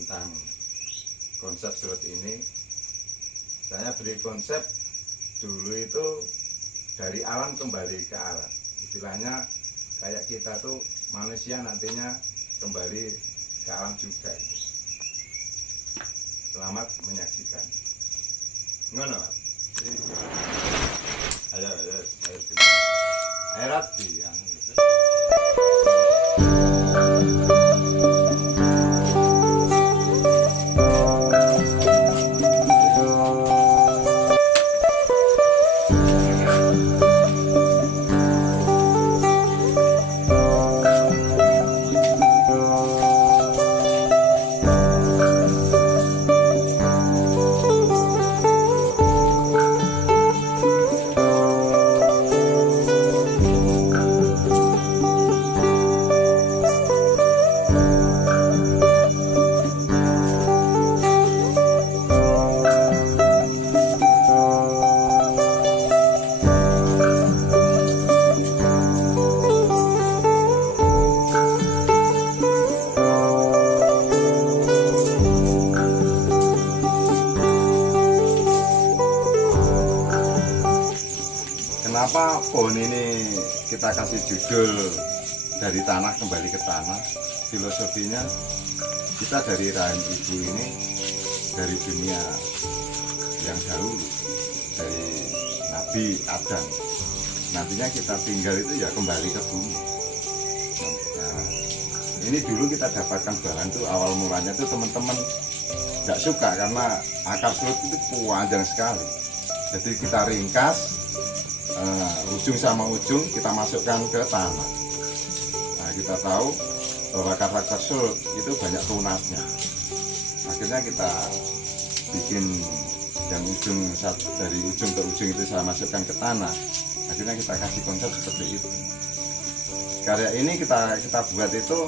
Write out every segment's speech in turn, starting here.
tentang konsep surut ini. Saya beri konsep dulu itu dari alam kembali ke alam. Istilahnya kayak kita tuh manusia nantinya kembali ke alam juga. Selamat menyaksikan. Ngono, Pak. Ayo. Ayo rapi ya. Kenapa pohon ini kita kasih judul dari tanah kembali ke tanah? Filosofinya kita dari rahim ibu ini, dari dunia yang dahulu, dari Nabi Adam, nantinya kita tinggal itu ya kembali ke bumi. Nah, ini dulu kita dapatkan bahan tuh awal mulanya tuh teman-teman nggak suka karena akar surut itu panjang sekali. Jadi kita ringkas, ujung sama ujung kita masukkan ke tanah. Nah, kita tahu bahwa karakter surut itu banyak tunasnya. Akhirnya kita bikin yang ujung dari ujung ke ujung itu saya masukkan ke tanah. Akhirnya kita kasih konsep seperti itu. Karya ini kita buat itu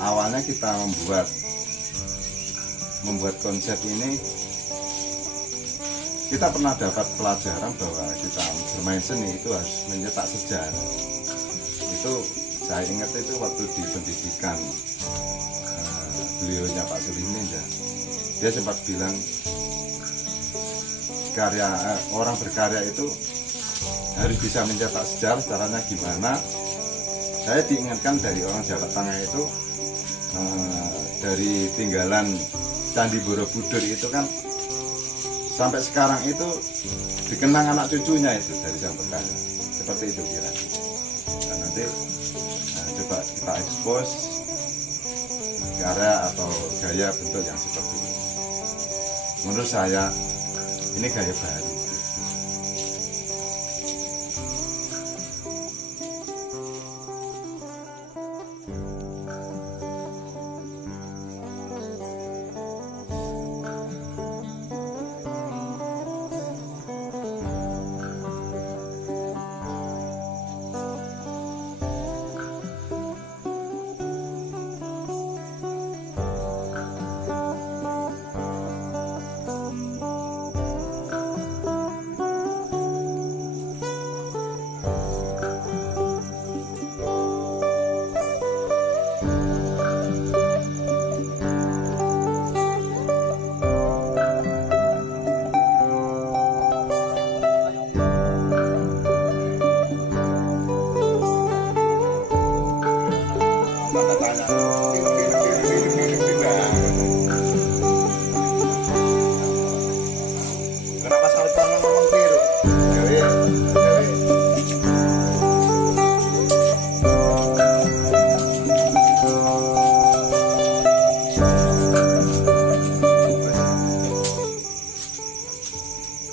awalnya kita membuat konsep ini. Kita pernah dapat pelajaran bahwa kita bermain seni itu harus mencetak sejarah. Itu saya ingat itu waktu di pendidikan beliaunya Pak Sulimin ya. Dia sempat bilang orang berkarya itu harus bisa mencetak sejarah. Caranya gimana? Saya diingatkan dari orang Jawa Tengah itu dari tinggalan Candi Borobudur itu kan sampai sekarang itu dikenang anak cucunya itu dari sang berkarya. Seperti itu kira-kira. Nah, nanti coba kita ekspos karya atau gaya bentuk yang seperti ini. Menurut saya ini gaya baru.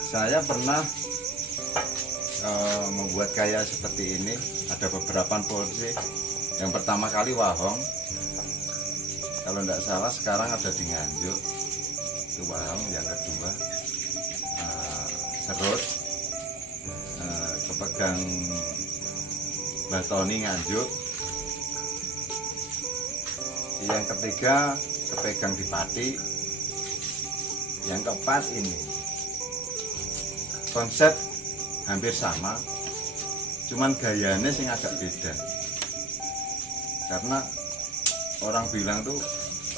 Saya pernah membuat gaya seperti ini. Ada beberapa porsi. Yang pertama kali Wahong, kalau tidak salah sekarang ada di Nganjuk, itu Wahong. Yang kedua Serut, kepegang Mbah Tony Nganjuk. Yang ketiga kepegang di Pati. Yang keempat ini konsep hampir sama, cuman gayanya sing agak beda. Karena orang bilang tuh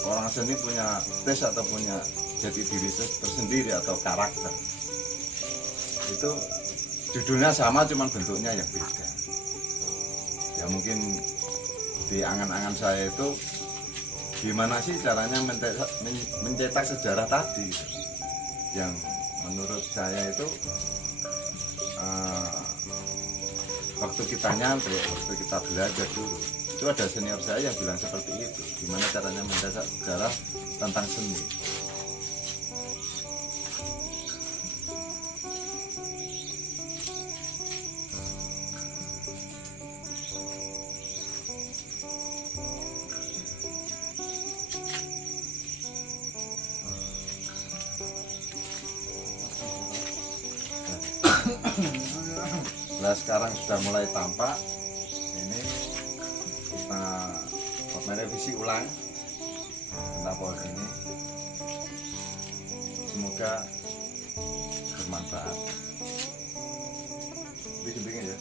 orang seni punya tes atau punya jati diri tersendiri atau karakter. Itu judulnya sama, cuman bentuknya yang beda. Ya mungkin di angan-angan saya itu gimana sih caranya mencetak sejarah tadi, yang menurut saya itu waktu kita nyampe, waktu kita belajar dulu, itu ada senior saya yang bilang seperti itu, gimana caranya mencetak sejarah tentang seni. Nah, sekarang sudah mulai tampak. Ini kita merevisi ulang tentang pohon ini. Semoga bermanfaat. Bikin-bikin ya.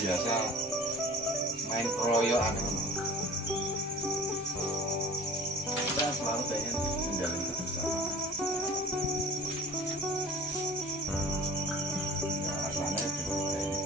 Biasa main keroyokan, kita selalu pengen menjalin kebersamaan. Ya rasanya juga kayak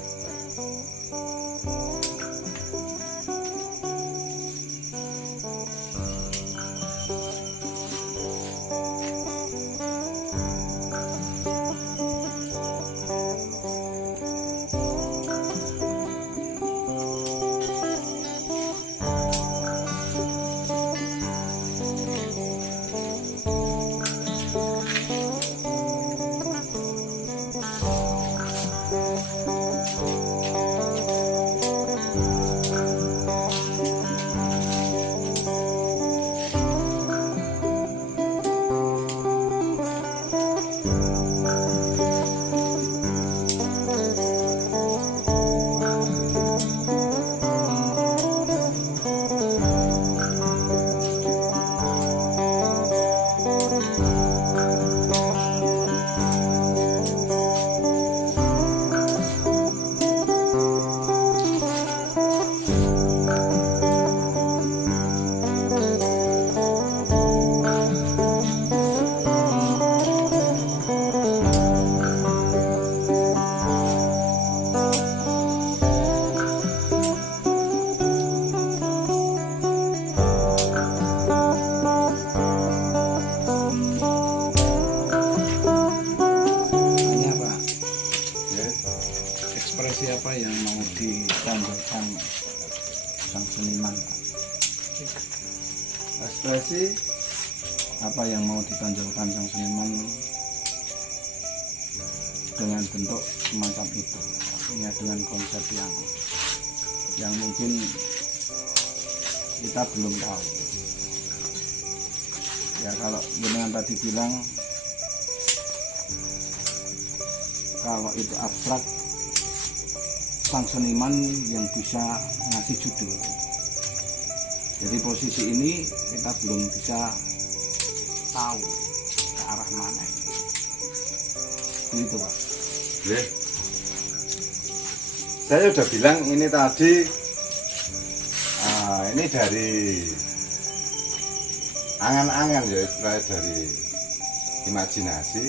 ditonjolkan sang seniman? Ekspresi Apa yang mau ditonjolkan sang seniman dengan bentuk semacam itu, artinya dengan konsep yang mungkin kita belum tahu. Ya kalau dengan tadi bilang kalau itu abstrak, sang seniman yang bisa ngasih judul. Jadi posisi ini kita belum bisa tahu ke arah mana itu. Begitu Pak. Oke. Saya udah bilang ini tadi ini dari angan-angan ya, istilahnya dari imajinasi.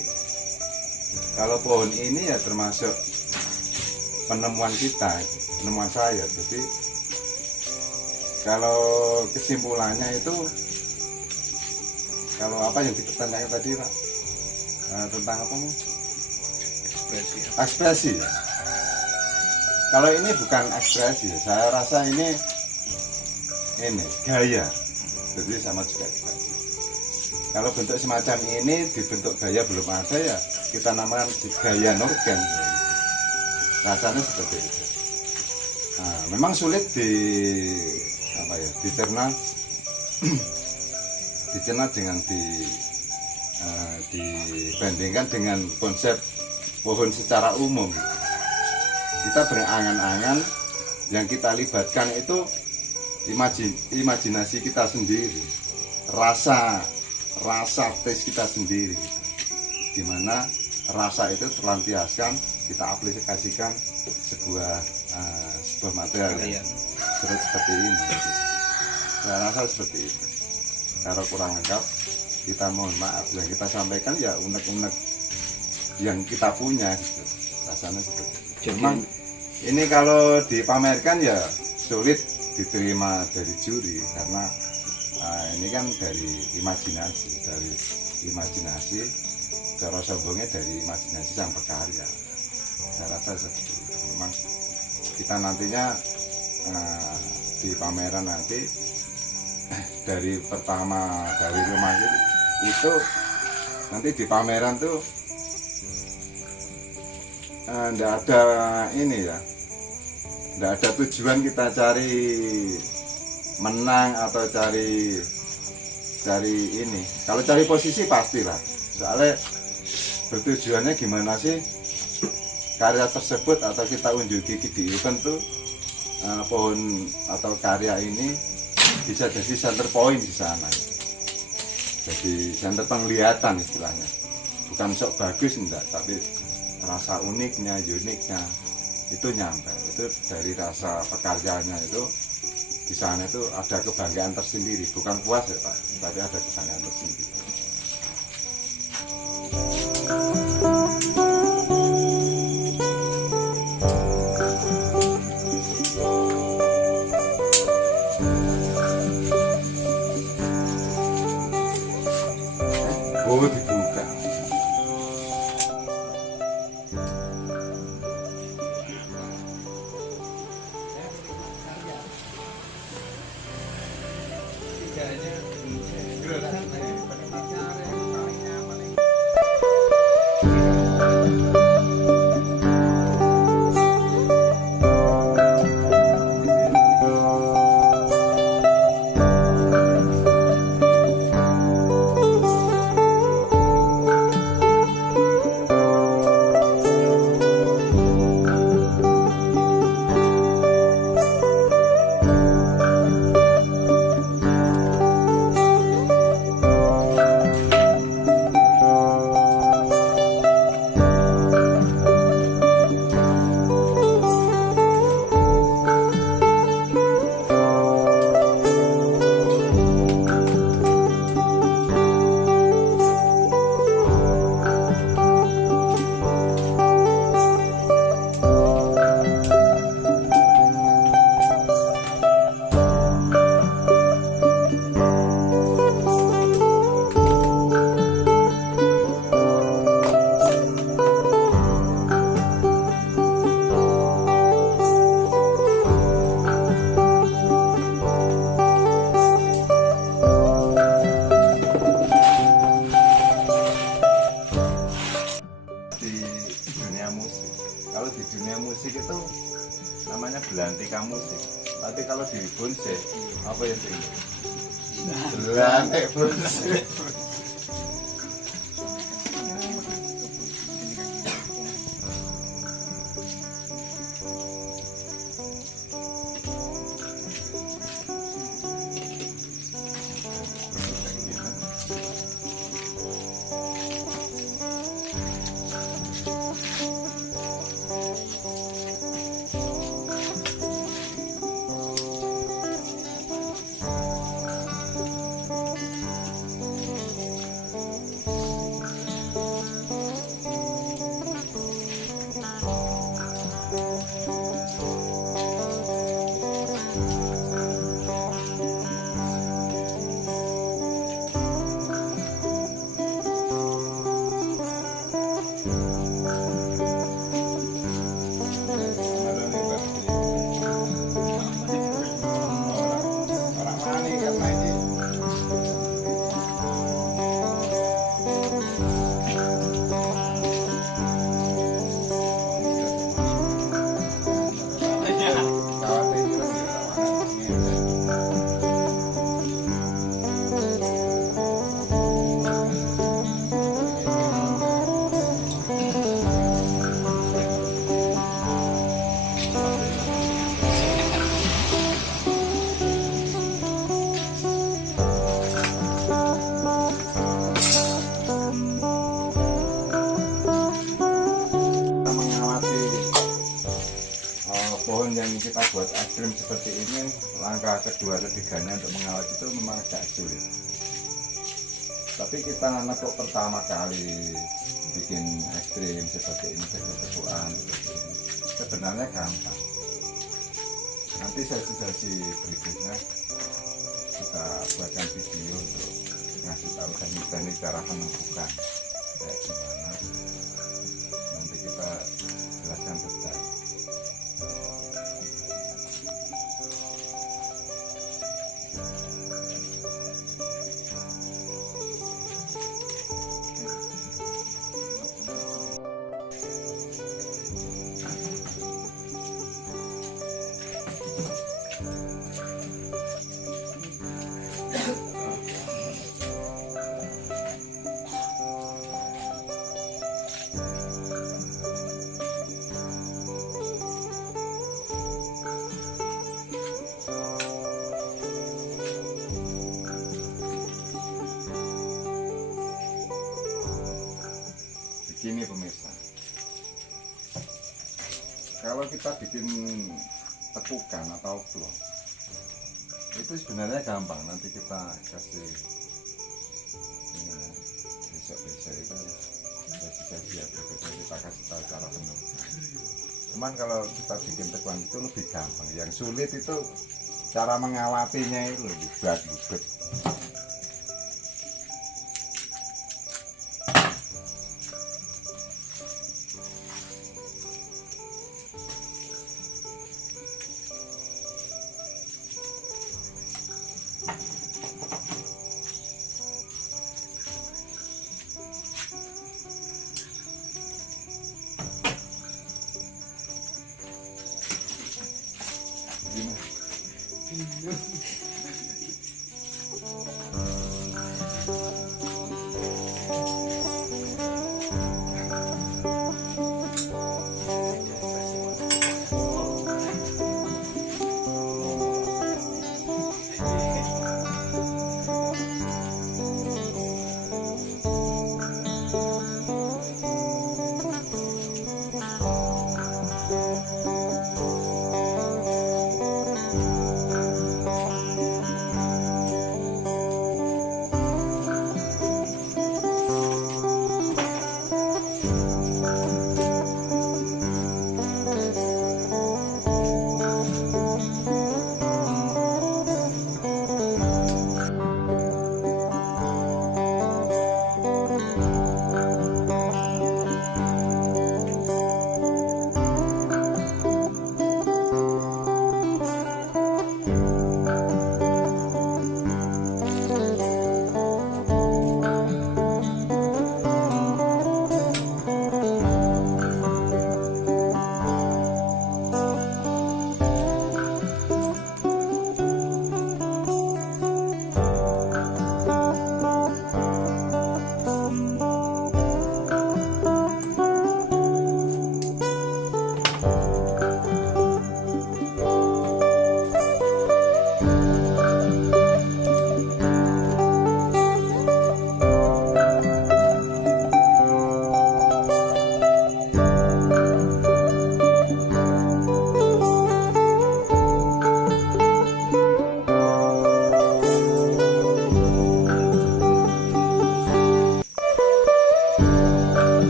Kalau pohon ini ya termasuk penemuan kita, penemuan saya. Jadi kalau kesimpulannya itu, kalau apa yang dipertanyakan tadi Pak, tentang apa mu? Ekspresi ya. Kalau ini bukan ekspresi, saya rasa ini gaya. Jadi sama juga ekspresi. Kalau bentuk semacam ini dibentuk gaya belum ada ya, kita namakan gaya Norgan. Rasanya seperti itu. Nah, memang sulit dicerna dengan dibandingkan dengan konsep pohon secara umum. Kita berangan-angan, yang kita libatkan itu imajinasi kita sendiri, rasa tes kita sendiri, dimana rasa itu terlampiaskan, kita aplikasikan sebuah material seperti ini. Saya rasa seperti itu. Kalau kurang lengkap, kita mohon maaf. Yang kita sampaikan ya unek-unek yang kita punya gitu. Rasanya seperti itu. Memang ini kalau dipamerkan ya sulit diterima dari juri, karena ini kan dari imajinasi, cara sombongnya dari imajinasi sang pekarya. Saya rasa seperti itu. Memang kita nantinya di pameran nanti dari pertama dari rumah itu nanti di pameran tuh nggak ada ini ya, nggak ada tujuan kita cari menang atau cari ini. Kalau cari posisi pastilah, soalnya bertujuannya gimana sih karya tersebut atau kita unjuki di event tuh pohon atau karya ini bisa jadi center point di sana, jadi center penglihatan istilahnya. Bukan sok bagus enggak, tapi rasa uniknya itu nyampe. Itu dari rasa pekaryanya itu di sana itu ada kebanggaan tersendiri, bukan puas ya Pak, tapi ada kebanggaan tersendiri. Oh, dibuka. Tapi kalau di bonsai apa ya sih? Lantai bonsai. Pohon yang kita buat es krim seperti ini, langkah kedua ketiganya untuk mengawet itu memang agak sulit. Tapi kita anak kok pertama kali bikin es krim seperti ini, teguk-tegukan seperti ini, sebenarnya gampang. Nanti sesi-sesi berikutnya kita buatkan video untuk ngasih tahu teknik-teknik cara menumbuhkan kayak gimana. Nanti kita jelaskan detail. Begini pemirsa, kalau kita bikin tekukan atau vlog itu sebenarnya gampang. Nanti kita kasih ini ya, besok-besok itu sesi-sesi ya, berikutnya kita kasih tahu cara penulisan. Cuman kalau kita bikin tekukan itu lebih gampang. Yang sulit itu cara mengawatinya itu lebih berat.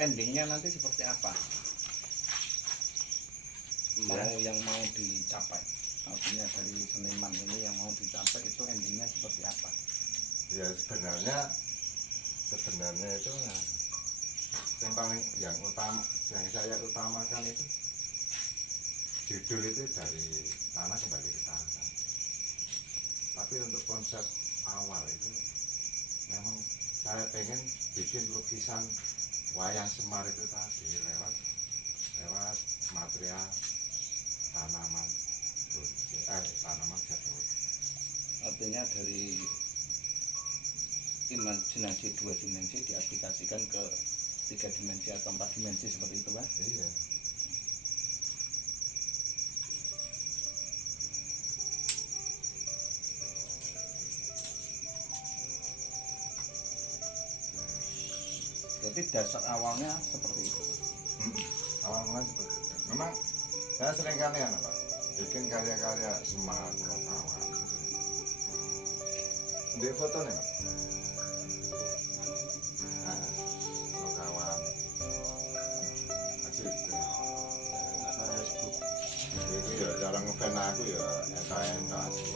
endingnya nanti seperti apa? Yang mau dicapai, artinya dari seniman ini yang mau dicapai itu endingnya seperti apa? Ya sebenarnya itu yang paling yang saya utamakan itu judul itu dari tanah kembali ke tanah. Tapi untuk konsep awal itu memang saya pengen bikin lukisan wayang Semar itu tadi lewat material tanaman jadul. Artinya dari imajinasi 2 dimensi diaplikasikan ke 3 dimensi atau 4 dimensi seperti itu, Pak? Iya. Jadi dasar awalnya seperti itu, Pak? Awal mulanya seperti itu. Memang saya sering kali Pak, bikin karya-karya Semar, Pulau Kawan. Di foto nih Pak. Nah, Pulau Kawan. Asli itu. Itu ya cara ngefan aku ya SKMK asli.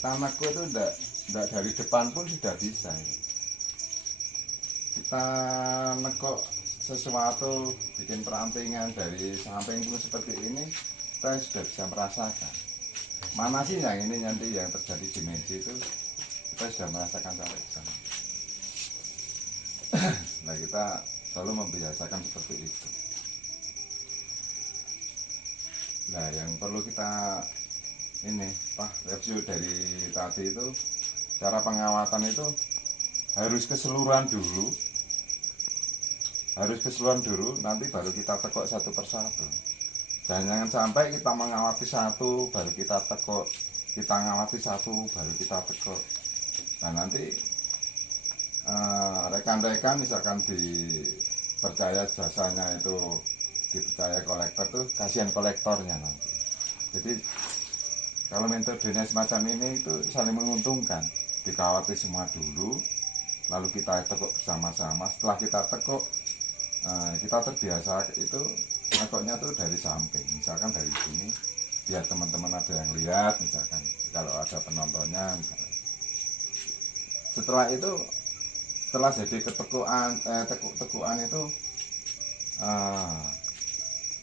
Tamakku itu enggak dari depan pun sudah bisa. Kita nekok sesuatu, bikin perampingan dari samping pun seperti ini, kita sudah bisa merasakan. Mana sih yang ini nanti yang terjadi dimensi itu, kita sudah merasakan sampai ke sana. Nah kita selalu membiasakan seperti itu. Nah yang perlu kita review dari tadi itu, cara pengawatan itu harus keseluruhan dulu, nanti baru kita tekuk satu persatu. Jangan sampai kita mengawati satu baru kita tekuk, kita ngawati satu baru kita tekuk. Nah nanti rekan-rekan misalkan dipercaya jasanya itu, dipercaya kolektor tuh, kasihan kolektornya nanti. Jadi kalau metodenya semacam ini itu saling menguntungkan. Dikawati semua dulu, lalu kita tekuk bersama-sama. Setelah kita tekuk, kita terbiasa itu tekuknya tuh dari samping. Misalkan dari sini, biar teman-teman ada yang lihat, misalkan kalau ada penontonnya. Misalkan. Setelah jadi tekuk-tekukan itu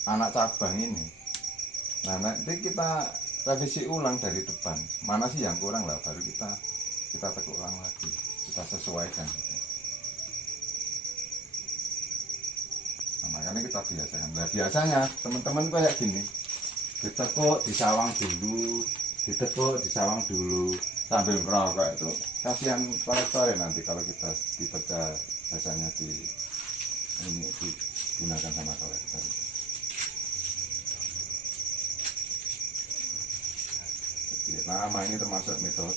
anak cabang ini. Nah nanti kita revisi ulang dari depan, mana sih yang kurang lah, baru kita tekuk ulang lagi, kita sesuaikan. Nah, makanya kita biasakan. Nah biasanya teman-teman kayak gini, ditekuk, disawang dulu, ditekuk, disawang dulu, sambil ngerokok itu kasihan kolektor nanti kalau kita dipercaya jasanya digunakan sama kolektor. Lama ini termasuk metode.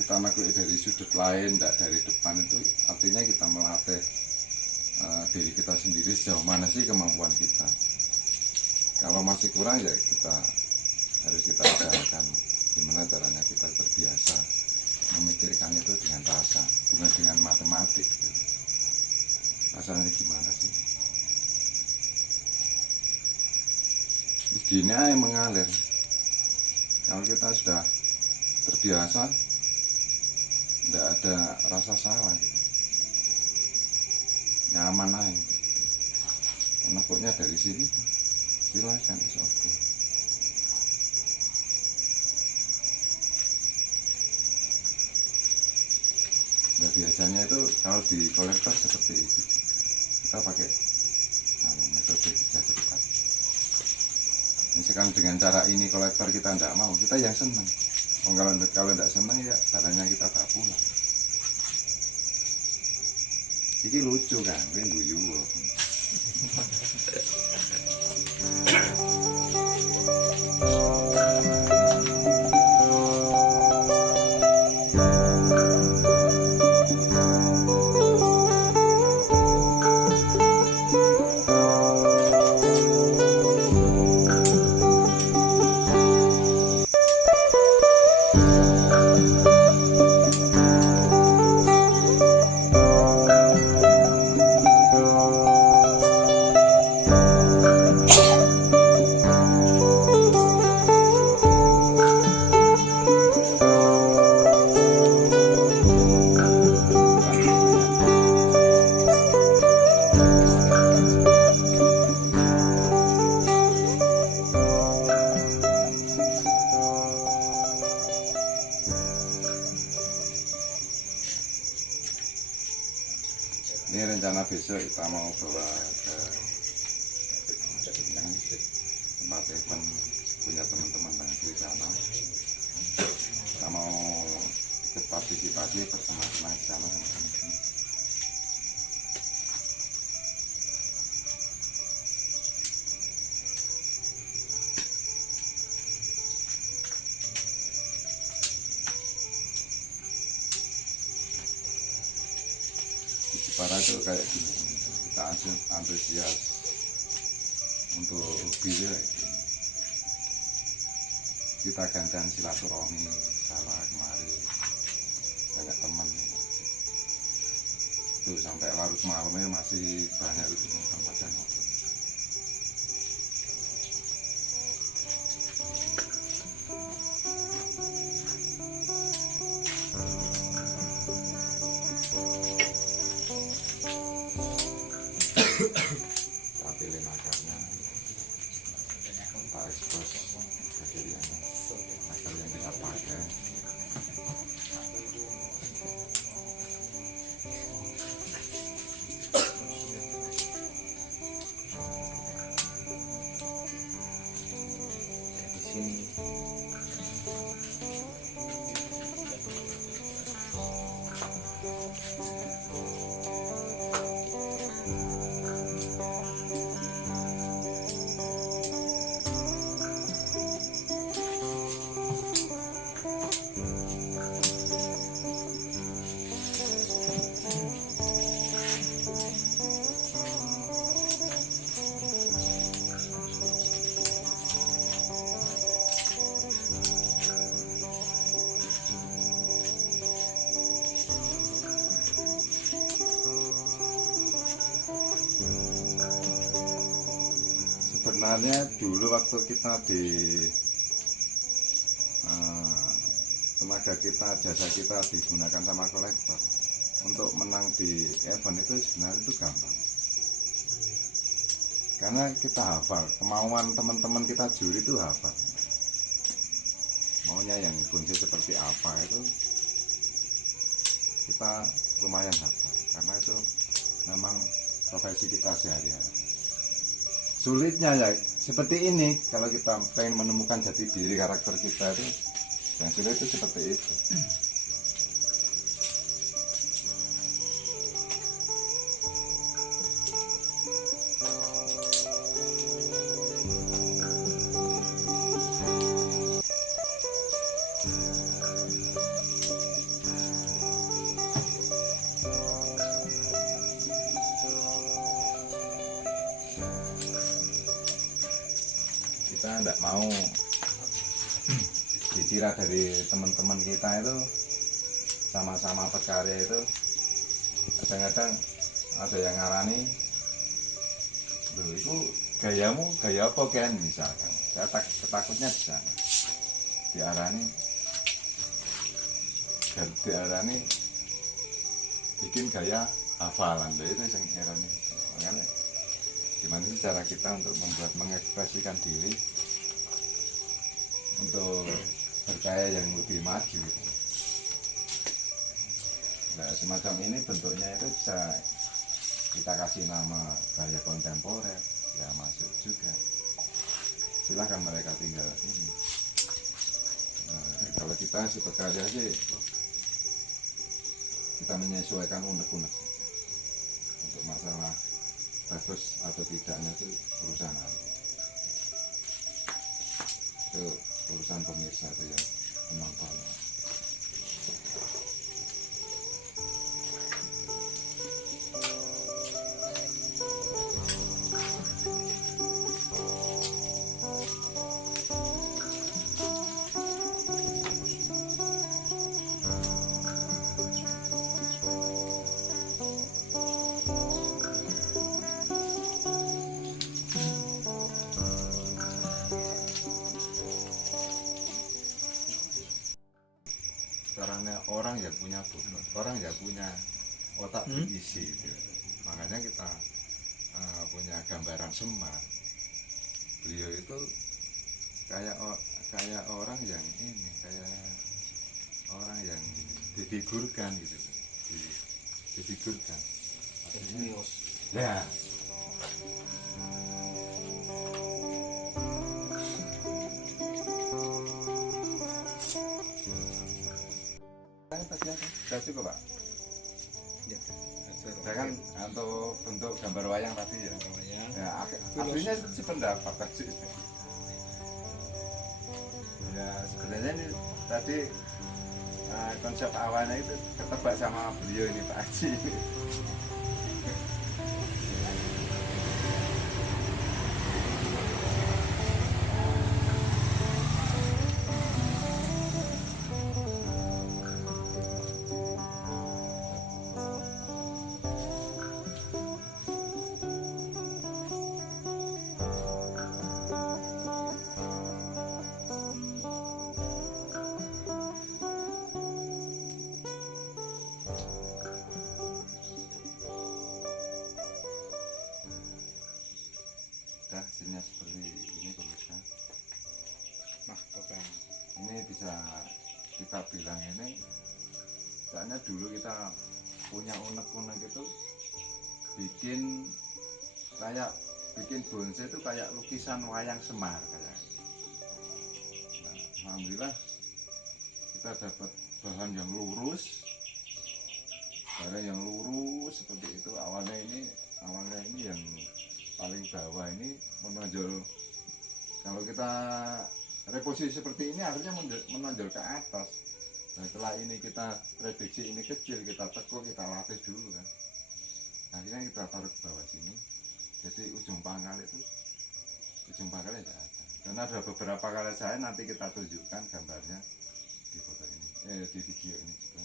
Kita dari sudut lain, tidak dari depan, itu artinya kita melatih diri kita sendiri sejauh mana sih kemampuan kita. Kalau masih kurang ya kita harus kita usahakan gimana caranya kita terbiasa memikirkan itu dengan rasa, bukan dengan matematik gitu. Rasanya gimana sih? Gini aja mengalir. Kalau kita sudah terbiasa, tidak ada rasa salah gitu. Nyaman aja gitu. Karena pokoknya dari sini silakan, oke. Nah biasanya itu kalau di kolektor seperti itu juga. Kita pakai metode kerja cepat. Misalkan dengan cara ini kolektor kita tidak mau, kita yang senang. Kalau tidak senang ya barangnya kita tak pulang. Ini lucu kan, ini guyu. Ini rencana besok kita mau bawa ke tempat event punya teman-teman di sana. Kita mau ikut partisipasi bersama-sama di sana sama teman-teman. Para itu kayak gini, kita antusias untuk hobi kayak gini. Kita gantian silaturahmi sana kemari, banyak teman itu sampai larut malamnya masih banyak itu tempat dan ngobrol. Kita pilih akarnya, kita ekspos bagian akar yang kita pakai. Di sini sebenarnya dulu waktu kita di tenaga kita, jasa kita digunakan sama kolektor untuk menang di event itu sebenarnya itu gampang, karena kita hafal kemauan teman-teman kita juri itu hafal maunya yang kunci seperti apa, itu kita lumayan hafal karena itu memang profesi kita sehari-hari. Sulitnya ya seperti ini, kalau kita pengen menemukan jati diri karakter kita itu yang sulit itu seperti itu. Kita tidak mau dikira dari teman-teman kita itu sama-sama pekarya itu kadang-kadang ada yang ngarani, loh itu gayamu gaya apa kan, misalkan saya takutnya di sana diarani bikin gaya hafalan, loh itu yang ironi. Makanya gimana sih cara kita untuk membuat mengekspresikan diri untuk berkarya yang lebih maju gitu. Nah semacam ini bentuknya itu bisa kita kasih nama gaya kontemporer, ya masuk juga, silahkan mereka tinggal ini. Nah, kalau kita si pekerja sih kita menyesuaikan unek-unek saja. Untuk masalah bagus atau tidaknya itu urusan apa, itu urusan pemirsa atau yang menonton. Karena orang yang punya bobot, orang yang punya otak diisi gitu. Makanya kita punya gambaran Semar. Beliau itu kayak orang yang ini, kayak orang yang difigurkan gitu, difigurkan. Ya. Sudah cukup Pak? Ya, Saya kan untuk bentuk gambar wayang tadi ya. wayang. Ya, aslinya sependapat tadi. Ya sebenarnya ini tadi konsep awalnya itu ketebak sama beliau ini Pak Haji. Hasilnya seperti ini pemirsa. Mahkota. Ini bisa kita bilang ini, soalnya dulu kita punya unek-unek itu bikin bonsai itu kayak lukisan wayang Semar kayak. Nah, alhamdulillah kita dapat bahan yang lurus, seperti itu. Awalnya ini yang paling bawah ini menonjol. Kalau kita reposisi seperti ini akhirnya menonjol ke atas. Nah, setelah ini kita prediksi ini kecil, kita tekuk, kita latih dulu kan. Akhirnya kita taruh ke bawah sini. Jadi ujung pangkal tidak ada. Dan ada beberapa kali saya nanti kita tunjukkan gambarnya di foto ini, di video ini juga.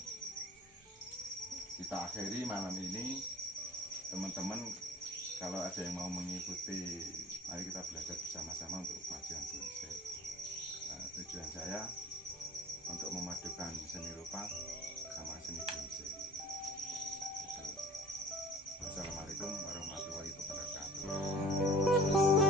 Kita akhiri malam ini, teman-teman kalau ada yang mau mengikuti, mari kita belajar bersama-sama untuk kemajuan bonsai. Tujuan saya untuk memadukan seni rupa sama seni bonsai. Gitu. Wassalamualaikum warahmatullahi wabarakatuh.